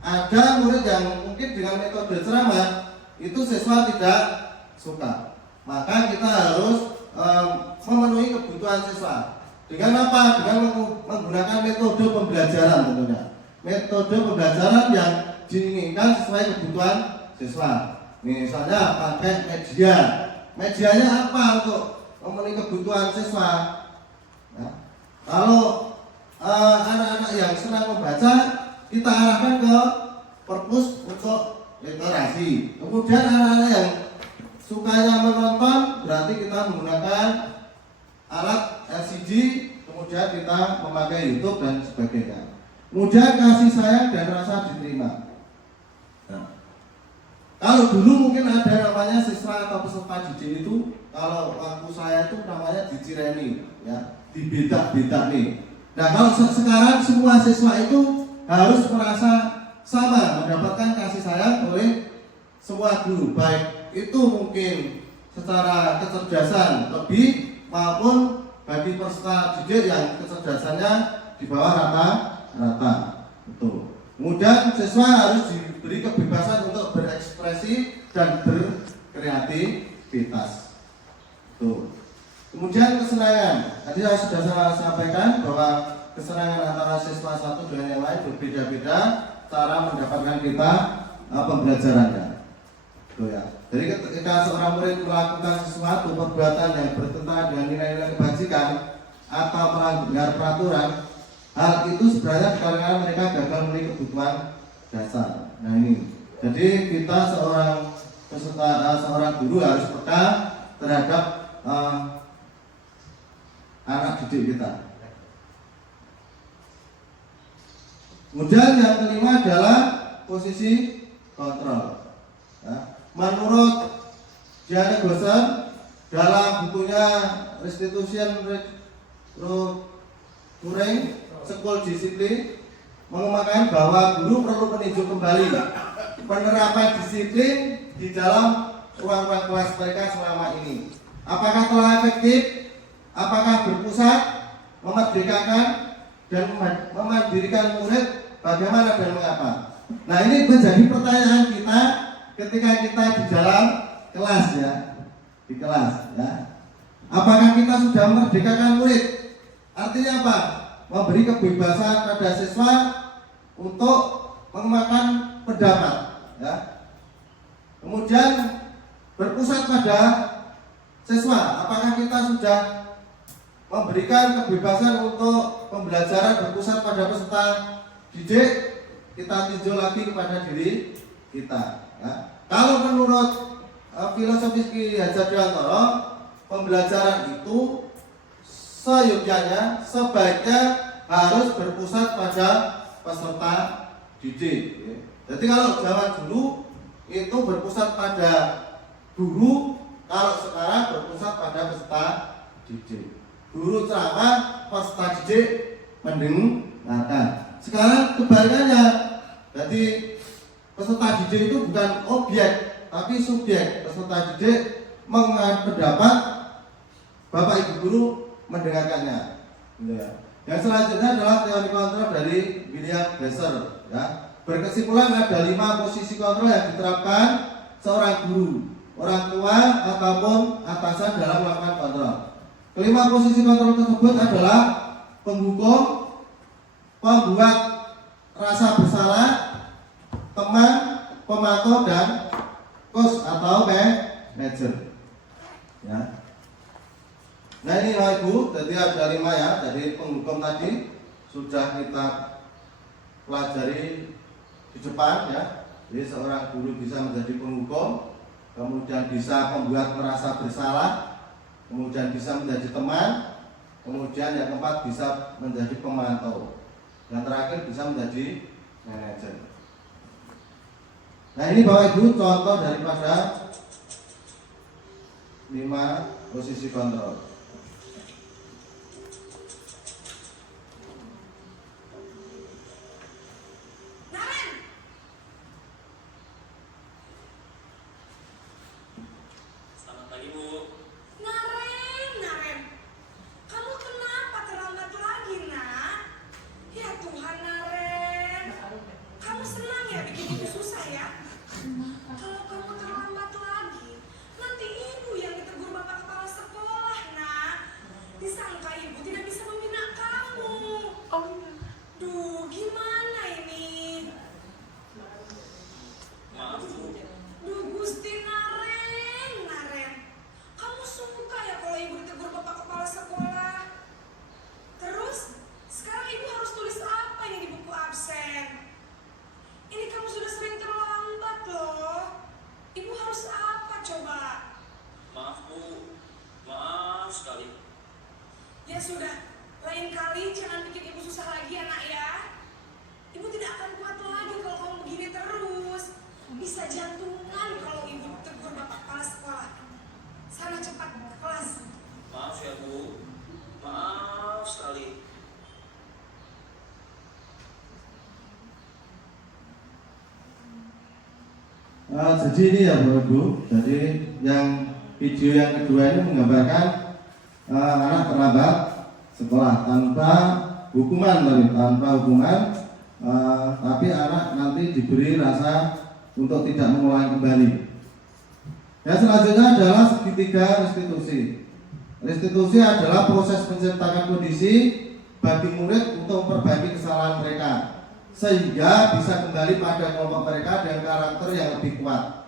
ada murid yang mungkin dengan metode ceramah itu siswa tidak suka. Maka kita harus memenuhi kebutuhan siswa. Dengan apa? Dengan menggunakan metode pembelajaran tentunya. Metode pembelajaran yang diinginkan sesuai kebutuhan siswa. Misalnya pakai media. Medianya apa untuk memenuhi kebutuhan siswa? Ya. Kalau anak-anak yang senang membaca, kita arahkan ke perpus untuk literasi. Kemudian anak-anak yang sukanya menonton, berarti kita menggunakan alat LCD, kemudian kita memakai YouTube dan sebagainya. Kemudian kasih sayang dan rasa diterima. Nah, kalau dulu mungkin ada namanya siswa atau peserta didik itu, kalau waktu saya itu namanya dicireni, ya, dibedak-bedak nih. Nah, kalau sekarang semua siswa itu harus merasa sama mendapatkan kasih sayang oleh semua guru, baik itu mungkin secara kecerdasan lebih maupun bagi peserta didik yang kecerdasannya di bawah rata-rata. Betul. Kemudian siswa harus diberi kebebasan untuk berekspresi dan berkreativitas. Tuh. Kemudian kesenangan. Tadi saya sampaikan bahwa kesenangan antara siswa satu dengan yang lain berbeda-beda cara mendapatkan kita pembelajarannya. Tuh ya. Jadi ketika seorang murid melakukan sesuatu perbuatan yang bertentangan dengan nilai-nilai kebajikan atau melanggar peraturan, hal itu sebenarnya karena mereka gagal memenuhi kebutuhan dasar. Nah ini, jadi kita seorang peserta, seorang guru harus peka terhadap anak didik kita. Kemudian yang kelima adalah posisi kontrol. Ya. Menurut Diana Gosser dalam bukunya Restitution Turing School Discipline mengembangkan bahwa guru perlu meninjau kembali penerapan disiplin di dalam ruang-ruang kelas mereka selama ini. Apakah telah efektif? Apakah berpusat, memerdekakan, dan memandirikan murid? Bagaimana dan mengapa? Nah, ini menjadi pertanyaan kita ketika kita di dalam kelas, ya, di kelas, ya. Apakah kita sudah memerdekakan murid? Artinya apa? Memberi kebebasan pada siswa untuk mengembangkan pendapat, ya. Kemudian berpusat pada siswa. Apakah kita sudah memberikan kebebasan untuk pembelajaran berpusat pada peserta didik? Kita tinjau lagi kepada diri kita. Ya. Kalau menurut filosofi Ki Hajar Dewantara, pembelajaran itu seyogyanya, sebaiknya harus berpusat pada peserta didik. Jadi kalau zaman dulu itu berpusat pada guru, kalau sekarang berpusat pada peserta didik. Guru ceramah, peserta didik mendengarkan. Sekarang kebalikannya. Jadi peserta didik itu bukan objek, tapi subjek. Peserta didik mengenai pendapat, Bapak Ibu guru mendengarkannya. Yang selanjutnya adalah teori kontrol dari William Glasser. Berkesimpulan ada 5 posisi kontrol yang diterapkan seorang guru, orang tua ataupun atasan dalam melakukan kontrol. Kelima posisi kontrol tersebut adalah penghukum, pembuat rasa bersalah, teman, pemantau, dan coach atau manager. Ya. Nah ini Ibu, jadi ada 5 ya. Jadi penghukum tadi sudah kita pelajari di depan ya. Jadi seorang guru bisa menjadi penghukum, kemudian bisa membuat merasa bersalah, kemudian bisa menjadi teman, kemudian yang keempat bisa menjadi pemantau, yang terakhir bisa menjadi manajer. Nah ini Bapak Ibu contoh daripada 5 posisi kontrol. Ya sudah, lain kali jangan bikin ibu susah lagi ya nak ya. Ibu tidak akan kuat lagi kalau kamu begini terus. Bisa jantungan kalau ibu tegur bapak kepala sekolah. Sana cepat ke kelas. Maaf ya Bu, maaf sekali. Jadi ini ya Bapak Ibu, jadi yang video yang kedua ini menggambarkan anak terlambat sekolah tanpa hukuman, tapi anak nanti diberi rasa untuk tidak mengulangi kembali. Yang selanjutnya adalah segitiga restitusi. Restitusi adalah proses menciptakan kondisi bagi murid untuk memperbaiki kesalahan mereka, sehingga bisa kembali pada kelompok mereka dengan karakter yang lebih kuat.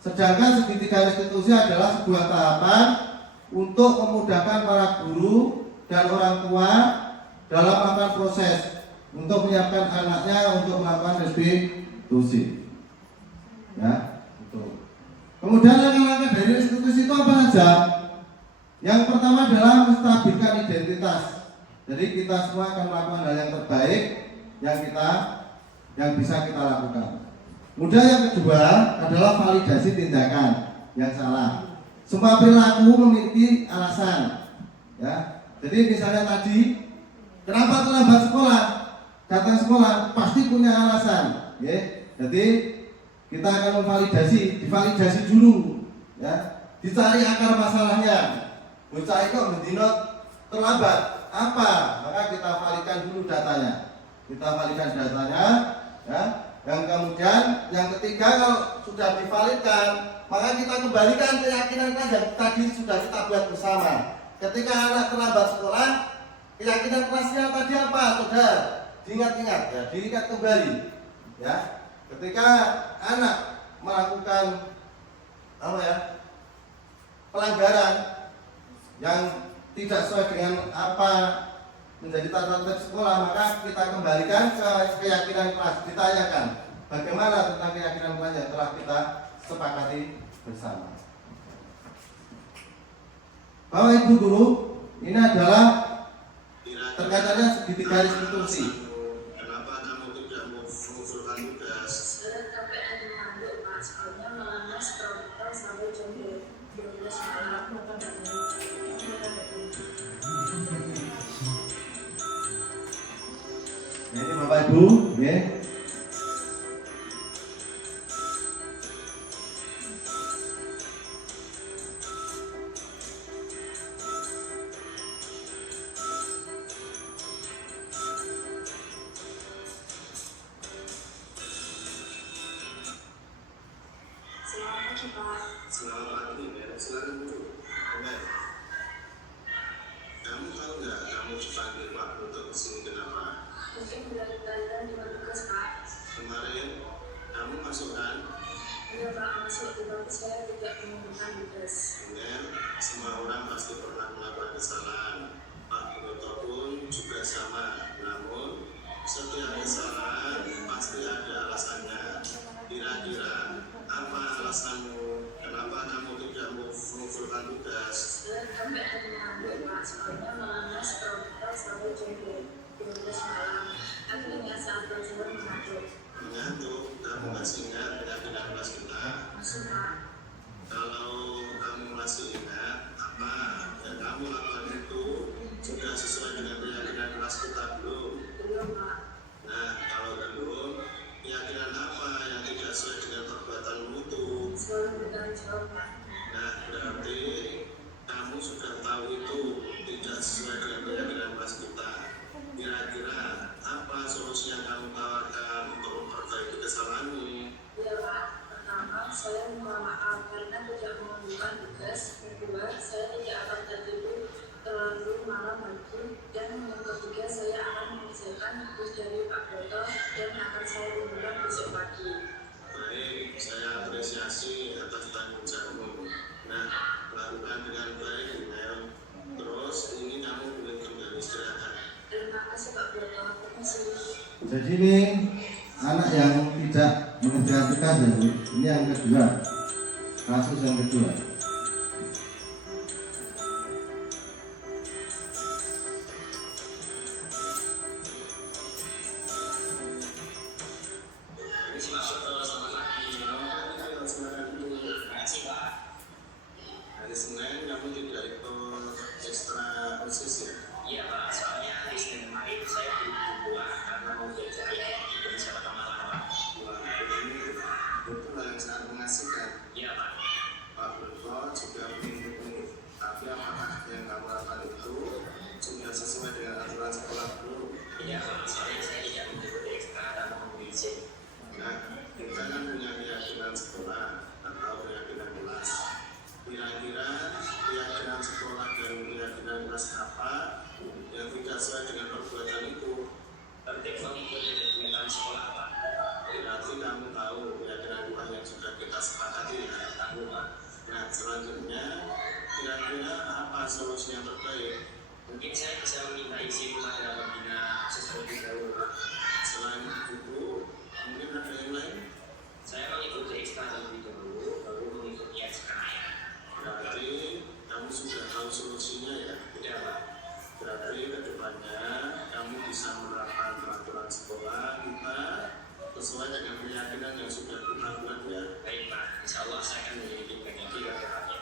Sedangkan segitiga restitusi adalah sebuah tahapan untuk memudahkan para guru dan orang tua dalam melakukan proses untuk menyiapkan anaknya untuk melakukan restitusi. Ya, betul. Kemudian langkah-langkah dari restitusi itu apa saja? Yang pertama adalah menstabilkan identitas. Jadi kita semua akan melakukan hal yang terbaik yang bisa kita lakukan. Kemudian yang kedua adalah validasi tindakan yang salah. Semua perilaku memiliki alasan. Ya. Jadi misalnya tadi, kenapa terlambat sekolah? Datang sekolah pasti punya alasan. Ya. Jadi kita akan divalidasi dulu. Ya. Dicari akar masalahnya. Bocah itu mendinot terlambat. Apa? Maka kita validkan dulu datanya. Ya. Yang kemudian yang ketiga, kalau sudah divalidkan, maka kita kembalikan keyakinan yang tadi sudah kita buat bersama. Ketika anak terlambat sekolah, keyakinan kelasnya tadi apa? Sudah diingat-ingat, ya, diingat kembali. Ya. Ketika anak melakukan pelanggaran yang tidak sesuai dengan apa menjadi tata tertib sekolah, maka kita kembalikan ke keyakinan kelas. Ditanyakan bagaimana tentang keyakinan kelas yang telah kita sepakati bersama. Bapak Ibu guru, ini adalah terkaitannya segitiga restitusi. Kenapa kamu tidak mengusulkan tugas? Tapi ada mengandung Pak, soalnya melanggar protokol sampai jam 12 malam. Nah, ini Bapak Ibu, ya. Selamat pagi Pak. Selamat pagi, ya. Silakan dulu. Oke. Kamu tahu nggak kamu dipanggil Pak untuk kesini kenapa? Mungkin berkaitan dengan tugas Pak. Kemarin kamu masuk kan? Iya Pak, masuk tetapi saya tidak menggunakan tugas. Dengan semua orang pasti pernah melakukan kesalahan. Pak Broto pun juga sama. Namun setiap kesalahan pasti ada alasannya. Kira-kira apa alasanmu? Kenapa kamu tidak mengusulkan tugas? Kami akan mengambil Pak, soalnya melanggar protokol sampai jam 12 malam. Aku ingat saat pelajaran mengatur. Mengantuk, kamu masih ingat keyakinan kelas kita? Masuk Pak. Kalau kamu masih ingat apa yang kamu lakukan itu sudah sesuai dengan keyakinan kelas kita belum? Belum Pak. Nah, kalau belum, keyakinan apa yang tidak sesuai dengan perbuatanmu itu? Selalu bertanggung jawab Pak. Nah, berarti kamu sudah tahu itu tidak sesuai dengan keyakinan kelas kita. Kira-kira apa solusi yang kamu tawarkan untuk memperbaiki kesalahanmu? Ya Pak, pertama saya mohon maaf karena tidak menunjukkan tugas. Kedua, saya tidak akan tertidur terlalu malam lagi. Dan yang ketiga, saya akan mengerjakan tugas dari Pak Broto dan akan saya tunjukkan besok pagi. Baik, saya apresiasi atas tanggung jawabmu. Nah, lakukan dengan baik, Mel. Terus ini kamu boleh kembali istirahat. Terima kasih Pak Broto. Permisi. Jadi ini anak yang tidak mengerjakan tugas ya, Bu. Ini yang kedua, kasus yang kedua. Ini sih masuk ke selamat pagi. Terima kasih Pak. Hari Senin kamu tidak ikut ekstra OSIS ya? Iya Pak, soalnya di Senin kemarin saya buat karena mau belajar Indonesia pertama Pak. Wah, ini betul yang sangat mengasihkan. Iya Pak. Pak Broto juga mengikuti. Tapi apakah yang kamu lakukan itu sudah sesuai dengan aturan sekolah belum? Iya Pak, soalnya saya tidak mengikuti ekstra dan mau izin. Nah, kita kan punya keyakinan sekolah atau keyakinan kelas. Kira-kira keyakinan sekolah dan keyakinan kelas apa yang tidak sesuai dengan perbuatan itu? Tertib mengikuti kegiatan sekolah Pak. Berarti kamu tahu keyakinan kelas yang sudah kita sepakati ya? Tahu Pak. Nah, selanjutnya kira-kira apa solusi yang terbaik? Mungkin saya bisa meminta izin kepada pembina sesuatu dahulu Pak. Selain itu, mungkin ada yang lain? Saya mengikuti ekstra terlebih dahulu, baru mengikuti ekstra ya. Berarti kamu sudah tahu solusinya ya? Udah Pak. Berarti kedepannya kamu bisa menerapkan peraturan sekolah kita sesuai dengan keyakinan yang sudah kita buat ya. Baik Pak, insya Allah saya akan memiliki teknologi ke depannya.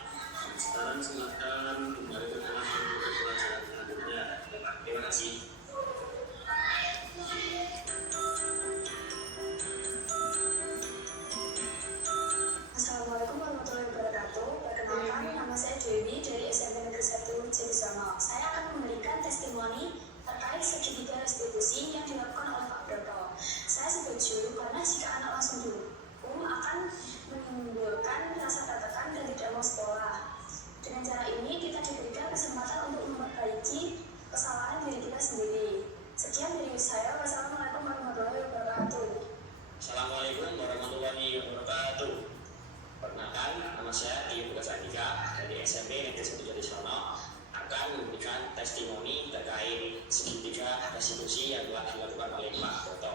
Sekarang silakan kembali ke kelas untuk pelajaran selanjutnya. Ya Pak, terima kasih. Assalamualaikum warahmatullahi wabarakatuh. Perkenalkan, nama saya Dewi dari SMP Negeri 1 Jatisono. Saya akan memberikan testimoni terkait segitiga restitusi yang dilakukan oleh Pak Broto. Saya setuju karena jika anak langsung dihukum akan menimbulkan rasa tertekan dan tidak mau sekolah. Dengan cara ini kita diberikan kesempatan untuk memperbaiki kesalahan diri kita sendiri. Sekian dari saya. Wassalamualaikum warahmatullahi wabarakatuh. Assalamualaikum warahmatullahi wabarakatuh. Perkenalkan, nama saya Tio Tugas Andika dari SMP Negeri 1 Jatisono akan memberikan testimoni terkait segitiga restitusi yang telah dilakukan oleh Pak Broto.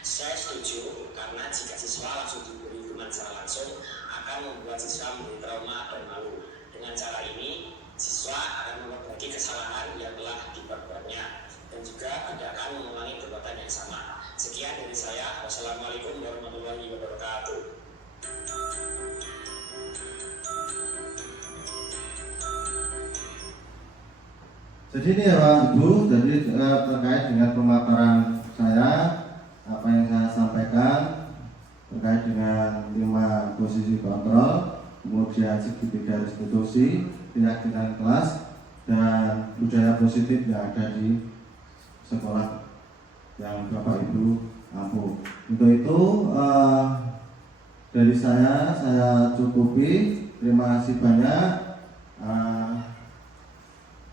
Saya setuju karena jika siswa langsung diberi hukuman secara langsung akan membuat siswa menjadi trauma dan malu. Dengan cara ini, Siswa akan memperbaiki kesalahan yang telah diperbuatnya dan juga tidak akan mengulangi perbuatan yang sama. Sekian dari saya. Wassalamualaikum warahmatullahi wabarakatuh. Jadi ini ya Bapak Ibu, jadi terkait dengan pemaparan saya, apa yang saya sampaikan terkait dengan 5 posisi kontrol, kemudian segitiga restitusi, keyakinan kelas, dan budaya positif yang ada di sekolah yang Bapak Ibu mampu. Untuk itu dari saya cukupi. Terima kasih banyak.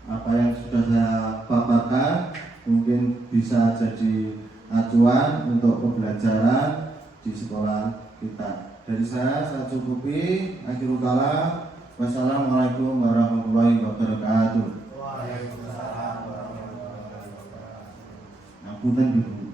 Apa yang sudah saya paparkan mungkin bisa jadi acuan untuk pembelajaran di sekolah kita. Dari saya cukupi. Akhirul kalam. Wassalamualaikum warahmatullahi wabarakatuh. Waalaikumsalam warahmatullahi wabarakatuh. Ngapunten, Bu.